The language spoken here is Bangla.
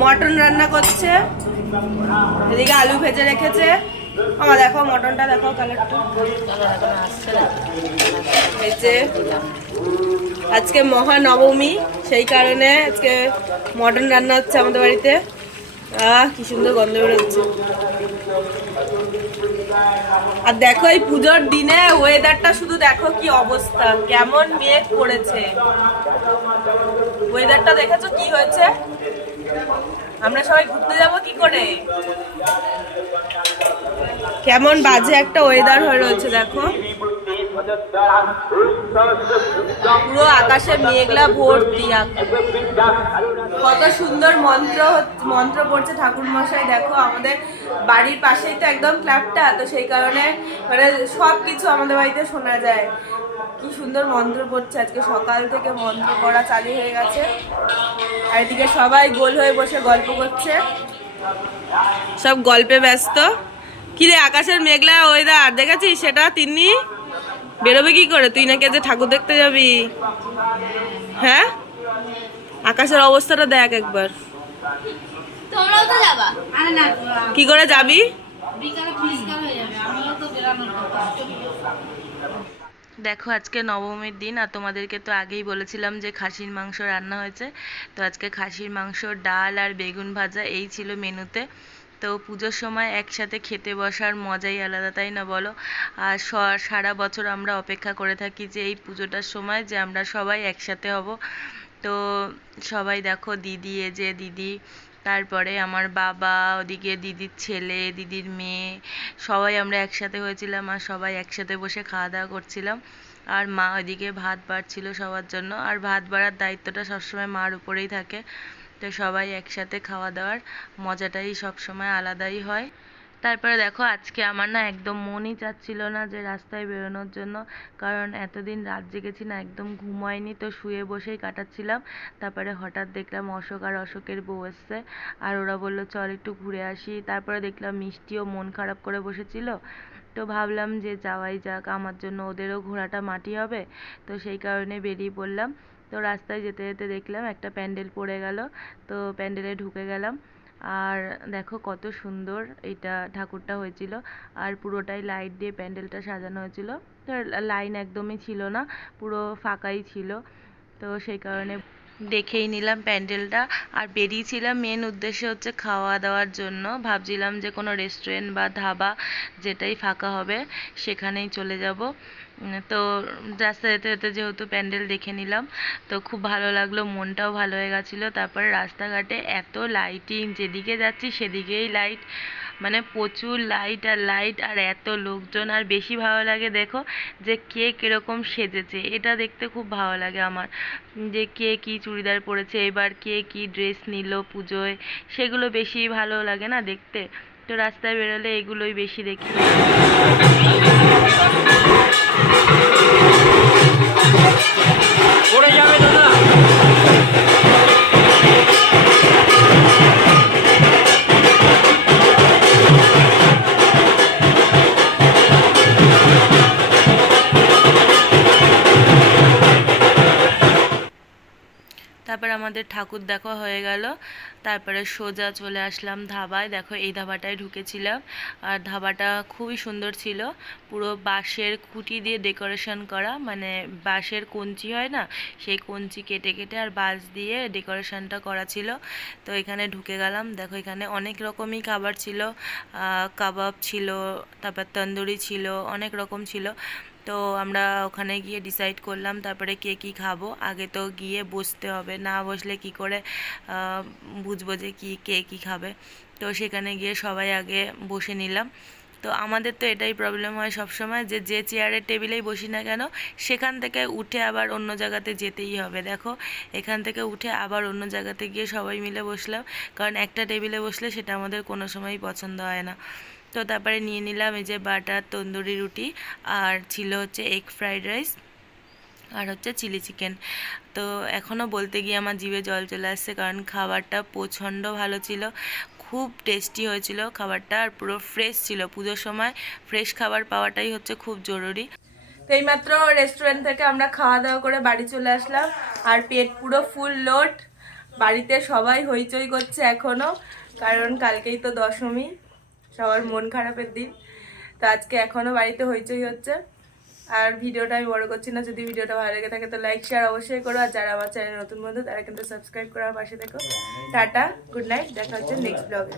মটন রান্না করছে। এদিকে আলু ভেজে রেখেছে। আমার দেখো, মটনটা দেখো কালারটা। ভেজে আজকে মহানবমী, সেই কারণে আজকে মটন রান্না হচ্ছে আমাদের বাড়িতে। আহ, কি সুন্দর গন্ধ বেরোচ্ছে। আর দেখো এই পুজোর দিনে ওয়েদারটা শুধু দেখো কি অবস্থা, কেমন মেঘ পড়েছে ওয়েদারটা দেখেছ কি হয়েছে? আমরা সবাই ঘুরতে যাব কি করে? কেমন বাজে একটা ওয়েদার হয়ে রয়েছে, দেখো। পুরো আকাশে মেঘলা ভর্তি। কত সুন্দর মন্ত্র মন্ত্র পড়ছে ঠাকুর মশাই, দেখো আমাদের বাড়ির পাশেই তো একদম ক্লাবটা, তো সেই কারণে মানে সব কিছু আমাদের বাড়িতে শোনা যায়। কি সুন্দর মন্ত্র পড়ছে আজকে, সকাল থেকে মন্ত্র পড়া চালু হয়ে গেছে। আর এদিকে সবাই গোল হয়ে বসে গল্প করছে। সব গল্পে ব্যস্ত। কি রে আকাশের মেঘলা ওয়েদার দেখেছিস সেটা, তিন্নি? বেরোবে কি করে? তুই নাকি যে ঠাকুর দেখতে যাবি? হ্যাঁ? আকাশের অবস্থাটা দেখ একবার। তোমরাও তো যাবা। আরে না কি করে যাবি? হয়ে দেখো আজকে নবমীর দিন আর তোমাদেরকে তো আগেই বলেছিলাম যে খাসির মাংস রান্না হয়েছে। তো আজকে খাসির মাংস ডাল আর বেগুন ভাজা এই ছিল মেনুতে। তো পুজোর সময় একসাথে খেতে বসার মজাই আলাদা, তাই না বলো? আর সারা বছর আমরা অপেক্ষা করে থাকি যে এই পুজোটার সময় যে আমরা সবাই একসাথে হব। তো সবাই দেখো দিদি এ যে দিদি, তারপরে আমার বাবা, ওদিকে দিদির ছেলে, দিদির মেয়ে, সবাই আমরা একসাথে হয়েছিলাম আর সবাই একসাথে বসে খাওয়া দাওয়া করছিলাম। আর মা ওইদিকে ভাত বাড়ছিল সবার জন্য। আর ভাত বাড়ার দায়িত্বটা সবসময় মার উপরেই থাকে। তো সবাই একসাথে খাওয়া দাওয়ার মজাটাই সবসময় আলাদাই হয়। তারপরে দেখো, আজকে আমার না একদম মনই চাচ্ছিল না যে রাস্তায় বেরোনোর জন্য, কারণ এতদিন রাত জেগেছি না, একদম ঘুম হয়নি তো শুয়ে বসেই কাটাচ্ছিলাম। তারপরে হঠাৎ দেখলাম অশোক আর অশোকের বউ এসছে, আর ওরা বলল, চল একটু ঘুরে আসি। তারপরে দেখলাম মিষ্টিও মন খারাপ করে বসেছিল। তো ভাবলাম যে যাওয়াই যাক, আমার জন্য ওদেরও ঘোরাটা মাটি হবে। তো সেই কারণে বেরিয়ে পড়লাম। তো রাস্তায় যেতে যেতে দেখলাম একটা প্যান্ডেল পড়ে গেল, তো প্যান্ডেলে ঢুকে গেলাম। আর দেখো কত সুন্দর এটা ঠাকুরটা হয়েছিল। আর পুরোটাই লাইট দিয়ে প্যান্ডেলটা সাজানো হয়েছিল। লাইন একদমই ছিল না, পুরো ফাঁকাই ছিল। তো সেই কারণে দেখেই নিলাম প্যান্ডেলটা। আর বেরিয়েছিলাম মেন উদ্দেশ্য হচ্ছে খাওয়া দাওয়ার জন্য। ভাবছিলাম যে কোনো রেস্টুরেন্ট বা ধাবা যেটাই ফাঁকা হবে, সেখানেই চলে যাব। তো রাস্তা যেতে যেতে যেহেতু প্যান্ডেল দেখে নিলাম, তো খুব ভালো লাগল, মনটাও ভালো হয়ে গেছিল। তারপরে রাস্তাঘাটে এত লাইটিং যেদিকে যাচ্ছি সেদিকেই লাইট মানে প্রচুর লাইট আর লাইট আর এত লোকজন, আর বেশি ভালো লাগে দেখো যে কে কীরকম সেজেছে। এটা দেখতে খুব ভালো লাগে আমার। যে কে কী চুড়িদার পরেছে, এবার কে কী ড্রেস নিল পুজোয়, সেগুলো বেশি ভালো লাগে না দেখতে। তো রাস্তায় বেরোলে এগুলোই বেশি দেখি। যাবে দাদা। তারপর আমাদের ঠাকুর দেখা হয়ে গেল। তারপরে সোজা চলে আসলাম ধাবায়। দেখো এই ধাবাটায় ঢুকেছিলাম। আর ধাবাটা খুবই সুন্দর ছিল। পুরো বাঁশের খুঁটি দিয়ে ডেকোরেশন করা। মানে বাঁশের কঞ্চি হয় না? সেই কঞ্চি কেটে কেটে আর বাঁশ দিয়ে ডেকোরেশনটা করা ছিল। তো এখানে ঢুকে গেলাম। দেখো এখানে অনেক রকমই খাবার ছিল। কাবাব ছিল, তারপর তন্দুরি ছিল, অনেক রকম ছিল। তো আমরা ওখানে গিয়ে ডিসাইড করলাম, তারপরে কে কী খাব? আগে তো গিয়ে বসতে হবে, না বসলে কি করে বুঝব যে কি, কে কী খাবে? তো সেখানে গিয়ে সবাই আগে বসে নিলাম। তো আমাদের তো এটাই প্রবলেম হয় সব সময় যে যে চেয়ারের টেবিলেই বসি না কেন, সেখান থেকে উঠে আবার অন্য জায়গাতে যেতেই হবে। দেখো, এখান থেকে উঠে আবার অন্য জায়গাতে গিয়ে সবাই মিলে বসলাম, কারণ একটা টেবিলে বসলে সেটা আমাদের কোনো সময়ই পছন্দ হয় না। তো তারপরে নিয়ে নিলাম এই যে বাটার, তন্দুরি রুটি আর ছিল হচ্ছে এগ ফ্রাইড রাইস আর হচ্ছে চিলি চিকেন তো এখনও বলতে গিয়ে আমার জিভে জল চলে আসছে কারণ খাবারটা প্রচণ্ড ভালো ছিল, খুব টেস্টি হয়েছিল খাবারটা আর পুরো ফ্রেশ ছিল। পুজোর সময় ফ্রেশ খাবার পাওয়াটাই হচ্ছে খুব জরুরি। তো এইমাত্র রেস্টুরেন্ট থেকে আমরা খাওয়া দাওয়া করে বাড়ি চলে আসলাম আর পেট পুরো ফুল লোড বাড়িতে সবাই হইচই করছে এখনও কারণ কালকেই তো দশমী। সবার মন খারাপের দিন। তো আজকে এখনও বাড়িতে হইচই হচ্ছে। আর ভিডিওটা আমি বড় করছি না, যদি ভিডিওটা ভালো লেগে থাকে তো লাইক শেয়ার অবশ্যই করো। আর যারা আমার চ্যানেল নতুন বন্ধু, তারা কিন্তু সাবস্ক্রাইব করার পাশে দেখো টাটা গুড নাইট দেখা হচ্ছে নেক্সট ব্লগে